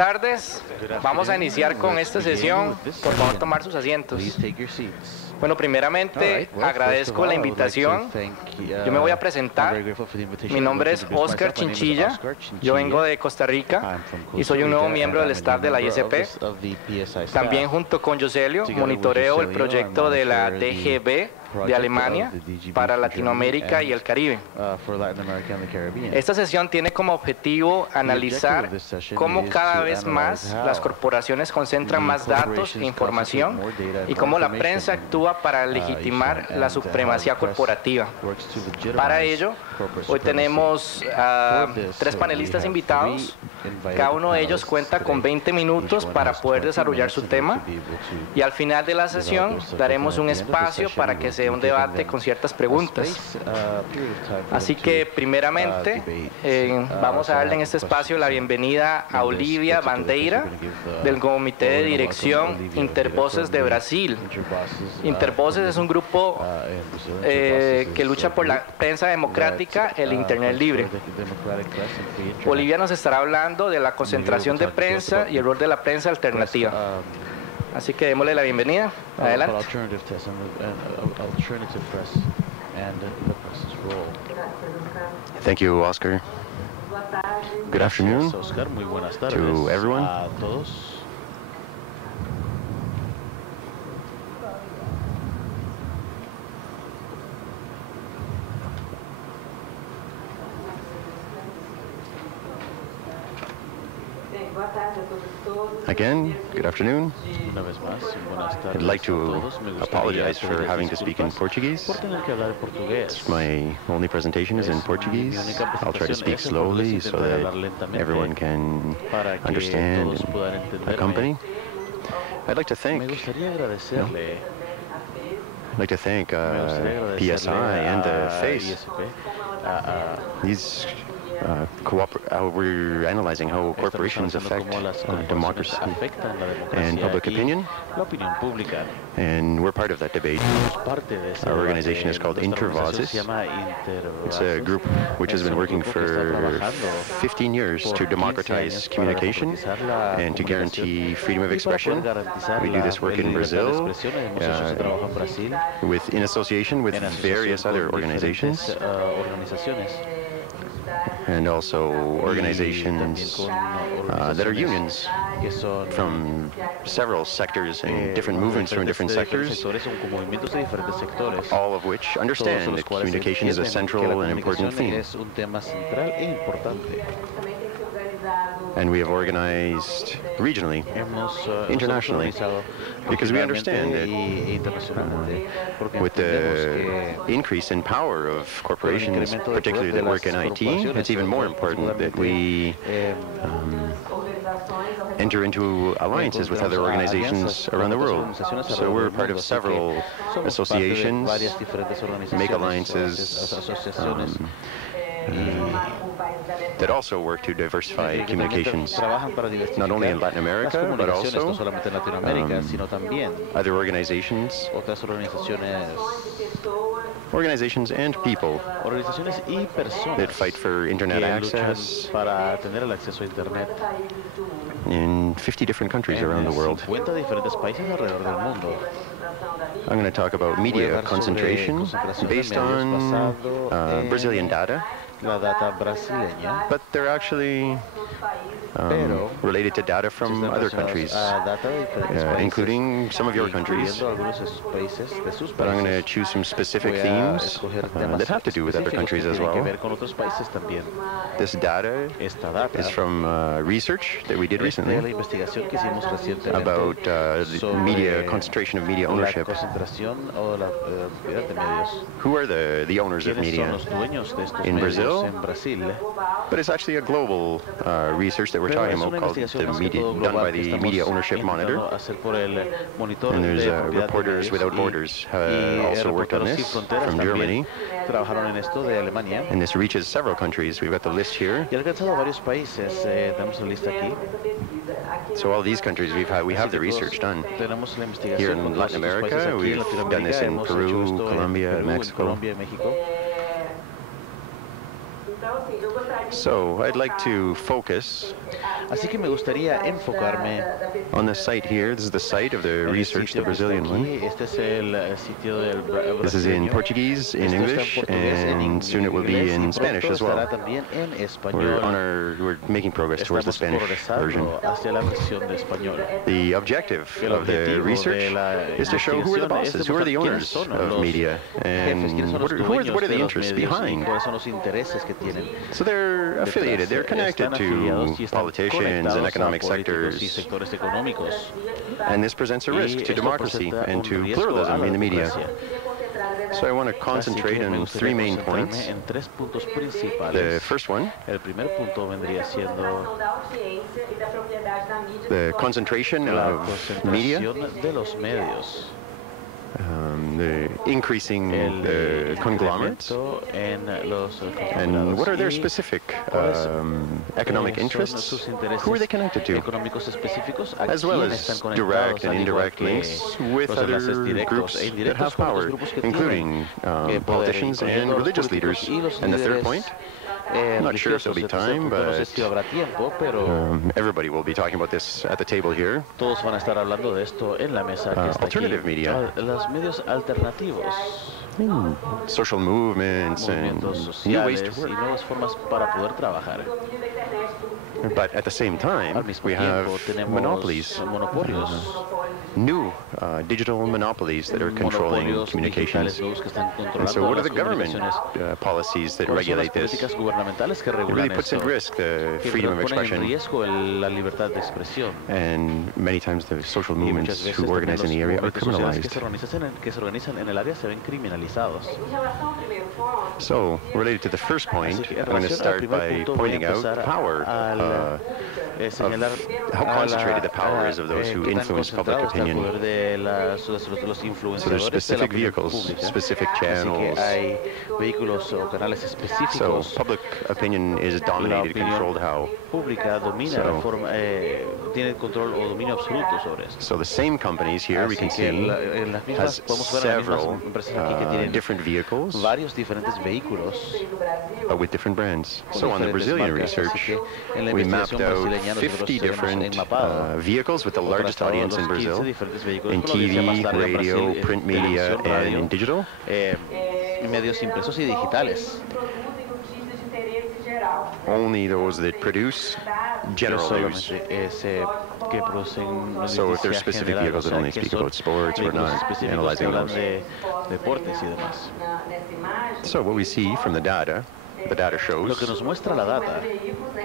tardes. Vamos a iniciar con esta sesión. Por favor, tomar sus asientos. Bueno, primeramente, agradezco la invitación. Yo me voy a presentar. Mi nombre es Oscar Chinchilla. Yo vengo de Costa Rica y soy un nuevo miembro del staff de la ISP. También junto con Joselio monitoreo el proyecto de la DGB de Alemania para Latinoamérica y el Caribe. Esta sesión tiene como objetivo analizar cómo cada vez más las corporaciones concentran más datos e información y cómo la prensa actúa para legitimar la supremacía corporativa. Para ello, hoy tenemos a 3 panelistas invitados. Cada uno de ellos cuenta con 20 minutos para poder desarrollar su tema y al final de la sesión daremos un espacio para que se dé un debate con ciertas preguntas. Así que primeramente vamos a darle en este espacio la bienvenida a Olívia Bandeira del Comité de Dirección Intervoces de Brasil. Intervoces es un grupo que lucha por la prensa democrática, el Internet libre. Olívia nos estará hablando de la concentración de prensa y el rol de la prensa alternativa. Así que démosle la bienvenida. Adelante. Thank you, Oscar. Good afternoon to everyone. Again, good afternoon. I'd like to apologize for having to speak in Portuguese. My only presentation is in Portuguese. I'll try to speak slowly so that everyone can understand and accompany. I'd like to thank PSI and the FACE. These we're analyzing how corporations affect democracy and public opinion, and we're part of that debate. Our organization is called Intervoces. It's a group which has been working for 15 years to democratize communication and to guarantee freedom of expression. We do this work in Brazil in association with various other organizations. And also organizations that are unions from several sectors and different movements from different sectors, all of which understand that communication is a central and important theme. And we have organized regionally, internationally, because we understand that with the increase in power of corporations, particularly that work in IT, it's even more important that we enter into alliances with other organizations around the world. So we're part of several associations, make alliances, that also work to diversify communications, not only in Latin America, but also other organizations and people that fight for internet access in 50 different countries around the world. I'm going to talk about media concentration based on Brazilian data. But they're actually related to data from other countries, including some of your countries. But I'm going to choose some specific themes that have to do with other countries as well. This data is from research that we did recently about the media concentration of media ownership. Who are the owners of media? In Brazil? But it's actually a global research that we're talking about called the media, done by the Media Ownership Monitor. And there's Reporters Without Borders also worked on this from Germany. And this reaches several countries. We've got the list here. So all these countries we have the research done. Here in Latin America, we've done this in Peru, Colombia, Mexico. So I'd like to focus Así que me gustaría enfocarme on the site here. This is the site of the research, the Brazilian one. Este es el sitio del This is in Portuguese, in English, and soon it will be in Spanish as well. We're making progress towards the Spanish version. The objective of the research is to show who are the bosses, who are the owners of media, and what are the interests behind. So they're affiliated, they're connected to politicians and economic sectors. And this presents a risk to democracy and to pluralism in the media. So I want to concentrate on three main points. The first one, the concentration of media, the increasing conglomerates, and what are their specific economic interests, who are they connected to, as well as direct and indirect links with other groups that have power, including politicians and religious leaders. And the third point, I'm not sure if there'll be time, but everybody will be talking about this at the table here. Alternative media, social movements, and new ways to work. But at the same time, we have monopolies, new digital monopolies that are controlling communications. And so what are the government policies that regulate this? It really puts at risk the freedom of expression. And many times the social movements who organize in the area are criminalized. So, related to the first point, I'm going to start by pointing out power, of how concentrated the power is of those who influence public opinion. So there's specific vehicles, specific channels. So public opinion is dominated, controlled how. So the same companies here we can see has several different vehicles, but with different brands. So on the Brazilian research, we mapped out 50 different vehicles with the largest audience in Brazil, in TV, radio, print media, and in digital. Only those that produce general news. So if there's specific vehicles that only speak about sports, we're not analyzing those. So what we see from the data shows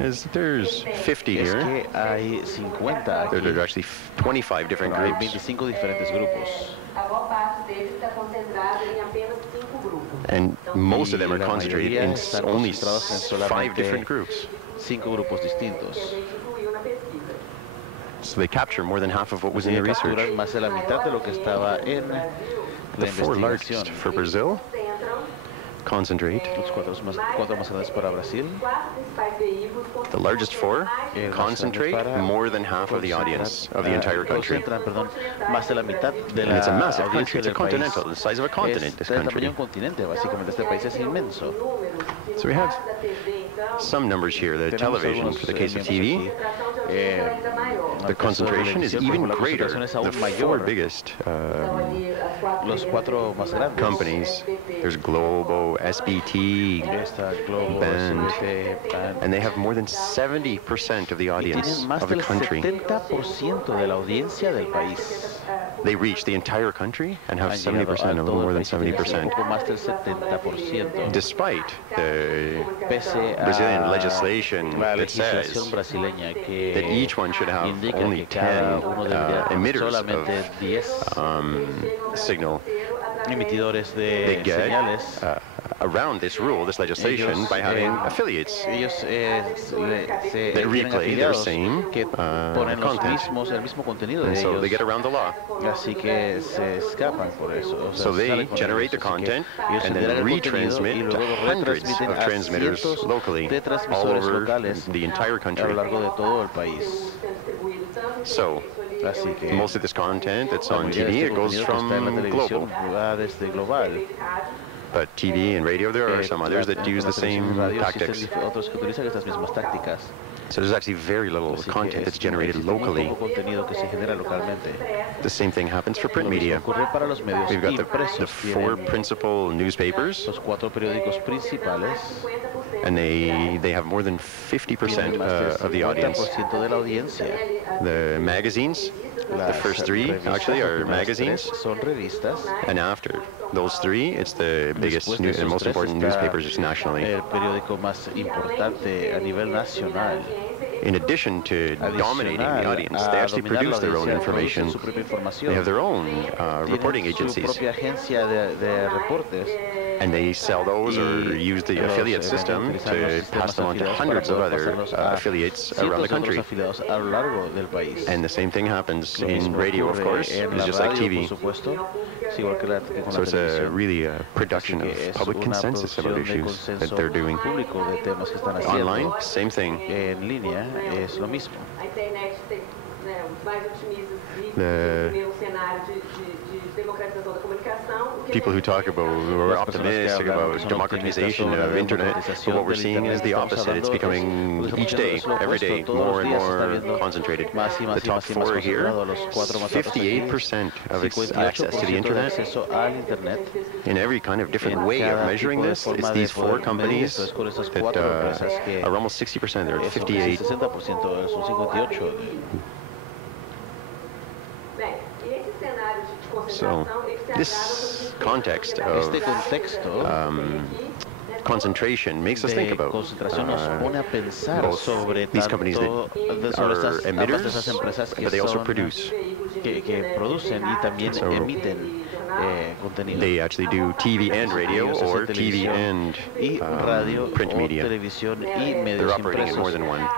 is that there's 50 here. There are actually 25 different groups. And most of them are concentrated in only 5 different groups. So they capture more than half of what was in the research. The 4 largest for Brazil concentrate. The largest 4 concentrate more than half of the audience of the entire country. And it's a massive country. It's a continental, the size of a continent, this country. So we have some numbers here. The television, for the case of TV, the concentration is even greater. The 4 biggest companies, there's Globo, SBT, Band, and they have more than 70% of the audience of the country. They reach the entire country and have 70%, a little more than 70%. Despite the Brazilian legislation that says that each one should have only 10 emitters of signal. They get around this rule, this legislation, by having affiliates that replay their same content. And so they get around the law. So they generate the content and then retransmit to hundreds of transmitters locally all over the entire country. So most of this content that's on TV, it goes from global. But TV and radio, there are some others that use the same tactics. So there's actually very little content that's generated locally. The same thing happens for print media. We've got the 4 principal newspapers, and they have more than 50% of the audience. The magazines, the first 3 actually are magazines, and after those 3, it's the biggest and most important newspapers nationally. In addition to dominating the audience, they actually produce their own information. They have their own reporting agencies. And they sell those or use the affiliate system to pass them on to hundreds of other affiliates around the country. And the same thing happens in radio, of course. It's just like TV. So it's really a production of public consensus about issues that they're doing. Online, same thing. The people who talk about, who are optimistic about democratization of internet, but what we're seeing is the opposite. It's becoming each day, every day, more and more concentrated. The top 4 here, 58% of its access to the internet. In every kind of different way of measuring this, it's these 4 companies that are almost 60%. They're at 58. So this context of concentration makes us think about both these companies that are emitters, but they also produce. So they actually do TV and radio, or TV and print media. They're operating in more than one.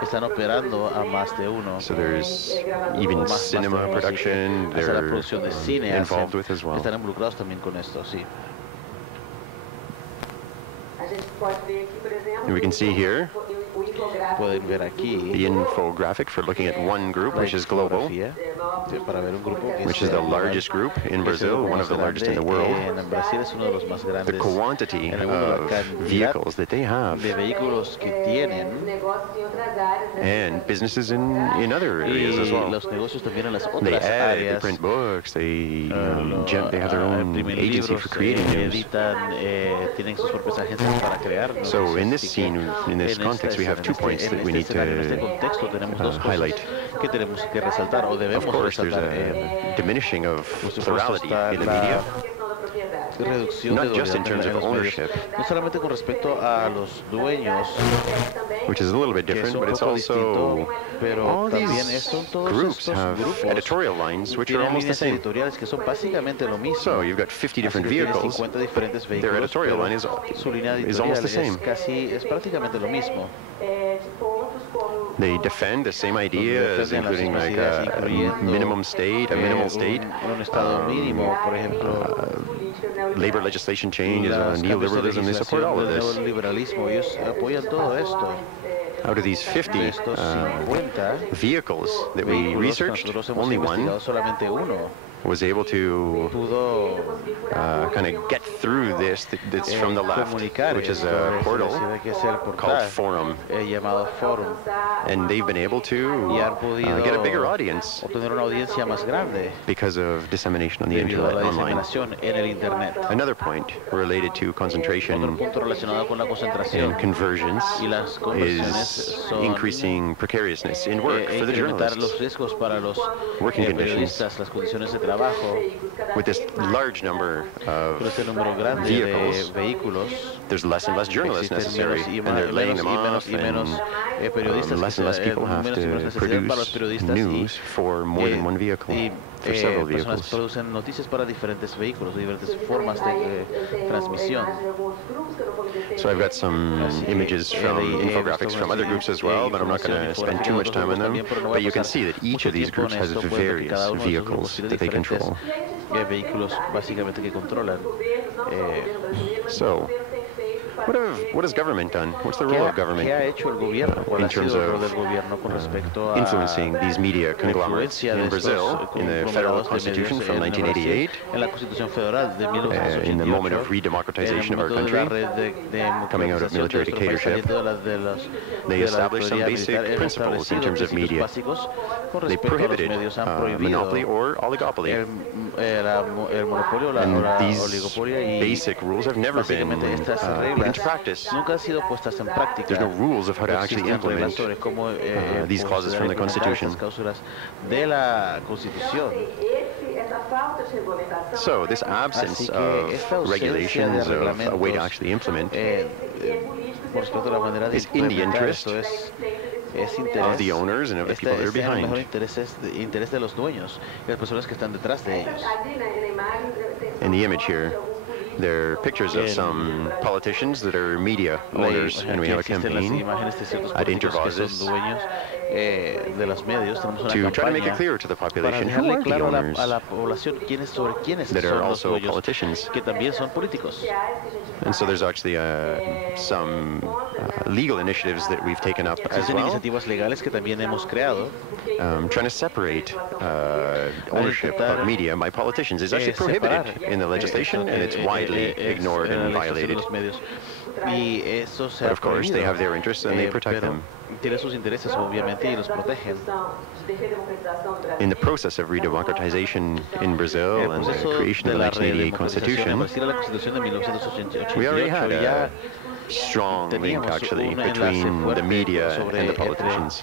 So there's even cinema production they're involved with as well. And we can see here the infographic for looking at one group, which is global, which is the largest group in Brazil, one of the largest in the world. The quantity of vehicles that they have, and businesses in other areas as well. They add, they print books, they have their own agency for creating news. So in this scene, in this context, we have 2 points that we need to highlight. Of course, there's a diminishing of plurality in the media, not just in terms of ownership, which is a little bit different, but it's also all these groups have editorial lines which are almost the same. So you've got 50 different vehicles, their editorial line is almost the same. They defend the same ideas, including like a minimum state, a minimal state, labor legislation change, neoliberalism. They support all of this. Out of these 50 vehicles that we researched, only one was able to kind of get through this that's from the left, which is a portal called Forum. And they've been able to get a bigger audience because of dissemination on the internet, online. Another point related to concentration and convergence is increasing precariousness in work for the journalists. Working conditions. With this large number of vehicles, there's less and less journalists necessary, and they're laying them off, and less and less people have to produce news for more than one vehicle, for several vehicles. So I've got some images from infographics from other groups as well, but I'm not going to spend too much time on them. But you can see that each of these groups has various vehicles that they control. So What has government done? What's the role of government ¿Qué ha hecho el gobierno? ¿Cuál in ha sido terms el rol del of gobierno con respecto a influencing these media conglomerates in Brazil in the federal constitution from 1988, en la Constitución Federal de in the moment of 1988, redemocratization of our country, coming out of military dictatorship? They established some basic principles in terms of media. They prohibited monopoly or oligopoly. And these basic rules have never been put into practice. There's no rules of how to actually implement these clauses from the Constitution. So this absence of regulations, of a way to actually implement, is in the interest of the owners and of the people that are behind. In the image here, there are pictures of some politicians that are media owners, and we have a campaign at Intervoces to try to make it clear to the population who are the owners that are also politicians. And so there's actually some legal initiatives that we've taken up as well, trying to separate ownership of media by politicians is actually prohibited in the legislation, and it's widely ignored and violated. But of course, they have their interests and they protect them. In the process of redemocratization in Brazil and the creation of the 1988 Constitution, we already had a strong link, actually, between the media and the politicians.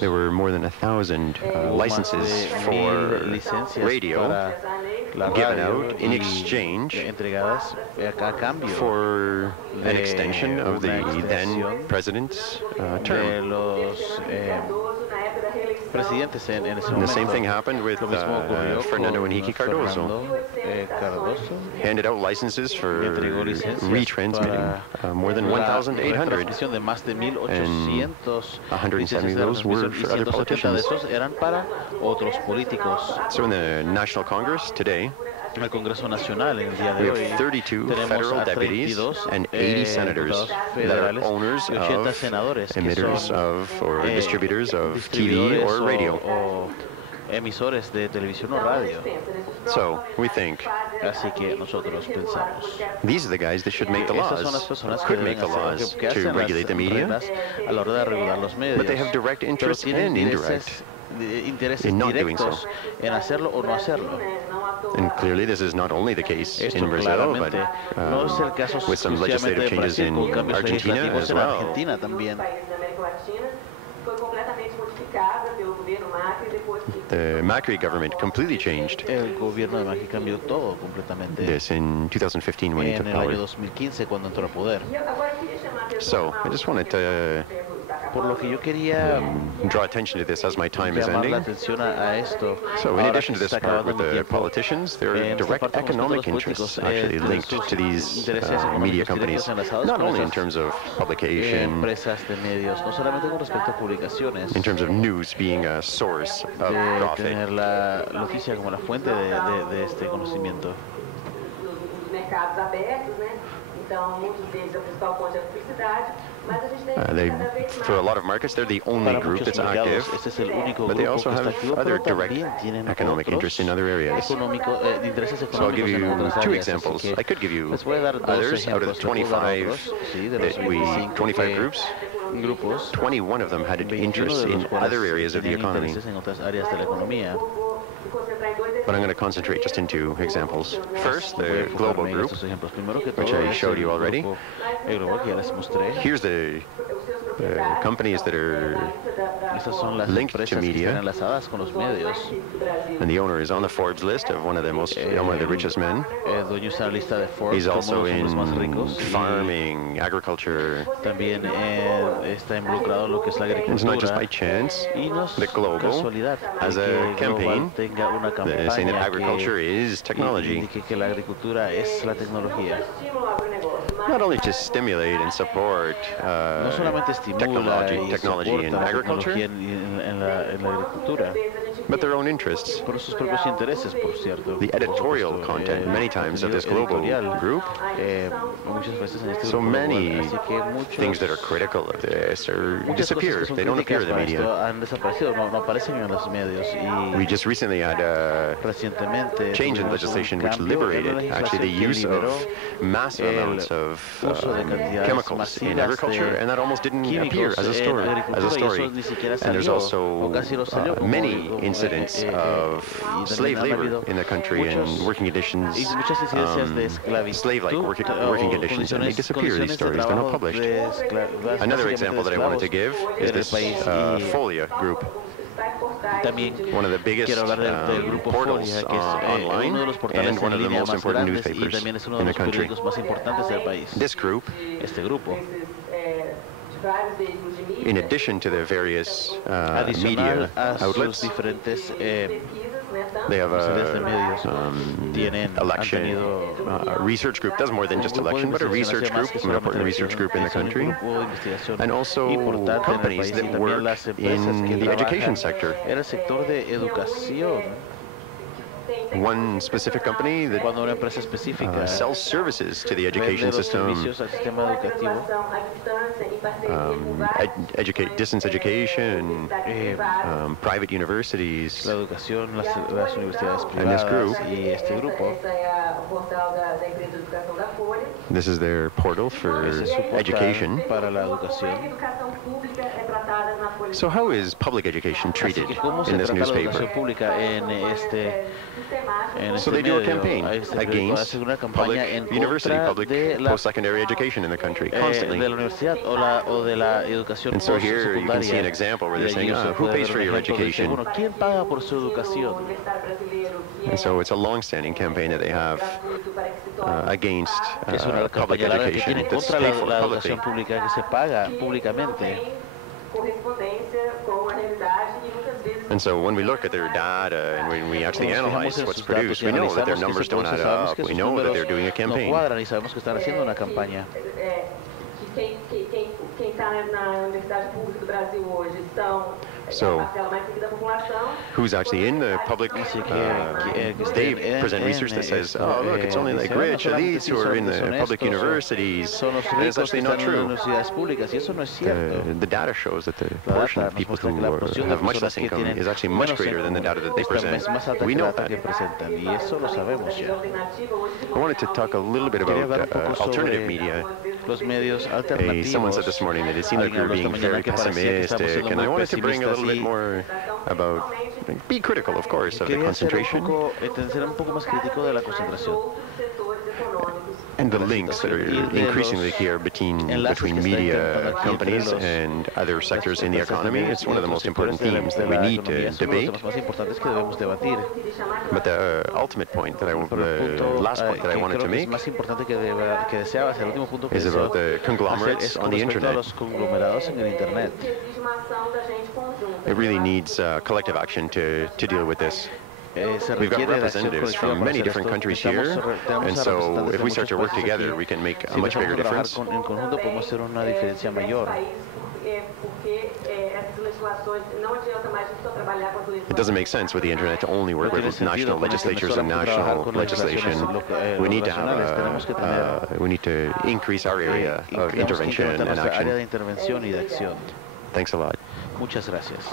There were more than 1,000 licenses for radio given out in exchange for an extension of the then president's term. And the same thing happened with Fernando Henrique Cardoso. Handed out licenses for retransmitting more than 1,800, and 170 of those were for other politicians. So in the National Congress today, we have 32 federal deputies and 80 senators that are owners of, emitters of, or distributors of TV or radio. So we think these are the guys that should make the laws, could make the laws to regulate the media, but they have direct interest and indirect in not doing so. And clearly this is not only the case in Brazil, but with some legislative changes in Argentina as well. The Macri government completely changed this in 2015 when he took power. So I just wanted to draw attention to this as my time is ending. So in addition to this part with the politicians, there are direct economic interests actually linked to these media companies, not only in terms of publication, in terms of news being a source of profit. For a lot of markets, they're the only group that's active, but they also have other direct economic interests in other areas. So I'll give you 2 examples. I could give you others out of the 25 groups. 21 of them had interests in other areas of the economy. But I'm going to concentrate just in 2 examples. First, the global group, which I showed you already. Here's the companies that are linked to media, and the owner is on the Forbes list of one of the richest men. He's also in farming, agriculture. It's not just by chance that Global has a campaign saying that agriculture is technology. Not only to stimulate and support technology in agriculture, but their own interests. Por sus propios intereses, por cierto. The editorial content, many times, of this global group, Muchas veces en este so grupo many global, así que muchos- things that are critical of this muchas cosas disappear. que son They don't appear in the críticas para media. esto han desaparecido, no aparecen en los medios. We Y just recently had a recientemente change in tuvimos un legislation which cambio en la liberated actually the legislación que use liberó of massive el amounts of uso de cantidades chemicals in masivas agriculture, de and that almost didn't appear químicos as a en story. agricultura, y eso ni siquiera And there's salió, also o casi no salió, como many como, incidents y of también slave han labor habido in the country and muchos- working conditions, y muchas incidencias de esclavitud, slave-like working conditions, and they disappear, these stories. They're not published. Another example that I wanted to give is this Folia group. También One of the biggest quiero hablar del grupo portals Folia, que es online, uno de los portales and one en of the línea most más important grandes y newspapers también es uno de in the los country. periódicos más importantes del país. This group, Este grupo, in addition to the various adicional media a sus outlets, diferentes they have de medios, an han election tenido research group, does more than just un grupo de election, but a investigación research hace más group, que an important solamente research group in the es un country, grupo de investigación and also importante en el companies país, y that también work las empresas in que the education trabajan sector. en el sector de educación. One specific company that Cuando una empresa específica sells services to the vende education los system, servicios al sistema educativo, distance education, private universities. la educación, las universidades And this privadas, group, y este grupo, this is their portal for ese es su portal education. para la educación. So how is public education Así treated que cómo se in this trata la educación newspaper? pública en este So they do a medio. campaign Este periódico against hace una public campaña en university, contra public de la post-secondary education in the country, de constantly. la universidad o de la educación And so here you can see an postsecundaria. example where Y they're allí saying, usted who puede pays ver for un your ejemplo de decir, education? bueno, ¿quién paga por su educación? And so it's a long-standing campaign that they have against Es una public campaña larga que education tiene that's contra paid for la publicly. educación pública que se paga públicamente. And so when we look at their data and when we actually analyze what's produced, we know that their numbers don't add up. We know that they're doing a No campaign. cuadran y sabemos que están haciendo una campaña. So who's actually in the public? They present research that says, oh, look, it's only like rich elites who are in the public universities. Son los And it's ricos que actually not están en las true. universidades públicas, y eso no es cierto. The data shows that the La portion data of nos people muestra que who la porción de have much less personas que income tienen is actually much menos greater than the data that they income present. es más alta We que la know data que that. presentan, y eso lo sabemos ya. I wanted to talk a little bit Quería about hablar un poco alternative sobre media. los medios alternativos. Someone said this morning that it seemed like we Alguien were habló esta being mañana very que parecía que estábamos pessimistic, siendo and I muy wanted to bring a little bit pesimistas, y more about, be critical, of course, of the quería ser concentration ser un poco más crítico de la concentración and the links that are increasingly here between media companies and other sectors in the economy. It's one of the most important themes that we need to debate. más importantes que debemos debatir. But the ultimate point that the last point that I wanted to make más importante que deseaba hacer, el último punto que is deseo about the conglomerates hacer es on con the respecto a internet. los conglomerados en el internet. It really needs collective action to deal with this. Se We've got requiere de acción representatives colectiva from para many hacer different esto. countries here, Tenemos and a so representantes if de we start to muchos work países together, aquí. we can make a Si much bigger empezamos a difference. trabajar en conjunto, podemos hacer una diferencia mayor. It doesn't make sense with the internet to only work with national legislatures and national legislation. We need to have we need to increase our area of intervention and área de action. intervención y de acción. Thanks a lot. Muchas gracias.